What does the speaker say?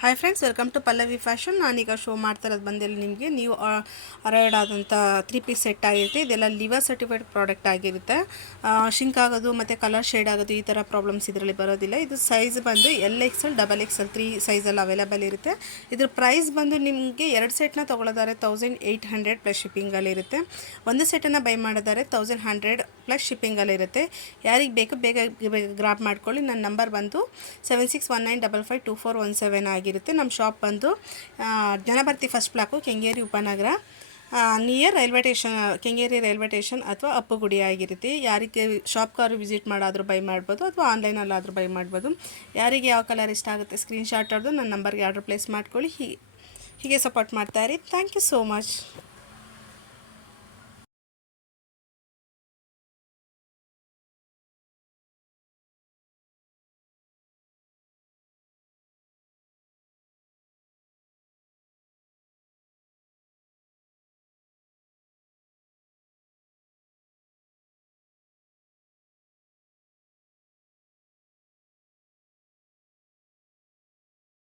Hi friends, welcome to Pallavi fashion. ನಾನೀಗ show ಮಾಡ್ತಾ ಇರೋದು ಬಂದಿಲ್ಲ ನಿಮಗೆ ನೀವು ಅರೈಡ್ ಆದಂಥ 3 ಪೀಸ್ ಸೆಟ್ ಆಗಿರುತ್ತೆ. ಇದೆಲ್ಲ ಲಿವರ್ ಸರ್ಟಿಫೈಡ್ ಪ್ರಾಡಕ್ಟ್ ಆಗಿರುತ್ತೆ. ಶಿಂಕ್ ಆಗೋದು ಮತ್ತು ಕಲರ್ ಶೇಡ್ ಆಗೋದು ಈ ಥರ ಪ್ರಾಬ್ಲಮ್ಸ್ ಇದರಲ್ಲಿ ಬರೋದಿಲ್ಲ. ಇದು ಸೈಜ್ ಬಂದು XL, XXL 3 ಸೈಜಲ್ಲಿ ಅವೈಲೇಬಲ್ ಇರುತ್ತೆ. ಇದ್ರ ಪ್ರೈಸ್ ಬಂದು ನಿಮಗೆ 2 ಸೆಟ್ನ ತೊಗೊಳ್ಳೋದಾರೆ 1800 ಪ್ಲಸ್ ಶಿಪ್ಪಿಂಗಲ್ಲಿರುತ್ತೆ. ಒಂದು ಸೆಟನ್ನು ಬೈ ಮಾಡೋದಾರೆ 1100 ಪ್ಲಸ್ ಶಿಪ್ಪಿಂಗಲ್ಲಿರುತ್ತೆ. ಯಾರಿಗೆ ಬೇಕು ಬೇಗ ಗ್ರಾಬ್ ಮಾಡ್ಕೊಳ್ಳಿ. ನನ್ನ ನಂಬರ್ ಬಂದು 7619552417 ಆಗಿರುತ್ತೆ. ನಮ್ಮ ಶಾಪ್ ಬಂದು ಜನಭರ್ತಿ ಫಸ್ಟ್ ಬ್ಲಾಕು, ಕೆಂಗೇರಿ ಉಪನಗರ, near railway station, Kengeri railway station ಅಥವಾ ಅಪ್ಪುಗುಡಿ ಆಗಿರುತ್ತೆ. ಯಾರಿಗೆ ಶಾಪ್ಗಾರು ವಿಸಿಟ್ ಮಾಡಾದರೂ ಬೈ ಮಾಡ್ಬೋದು ಅಥವಾ ಆನ್ಲೈನಲ್ಲಾದರೂ ಬೈ ಮಾಡ್ಬೋದು. ಯಾರಿಗೆ ಯಾವ ಕಲರ್ ಇಷ್ಟ ಆಗುತ್ತೆ ಸ್ಕ್ರೀನ್ಶಾಟ್ ಹೊಡೆದು ನನ್ನ ನಂಬರ್ಗೆ ಆರ್ಡರ್ ಪ್ಲೇಸ್ ಮಾಡ್ಕೊಳ್ಳಿ. ಹೀಗೆ ಸಪೋರ್ಟ್ ಮಾಡ್ತಾಯಿರಿ. Thank you so much.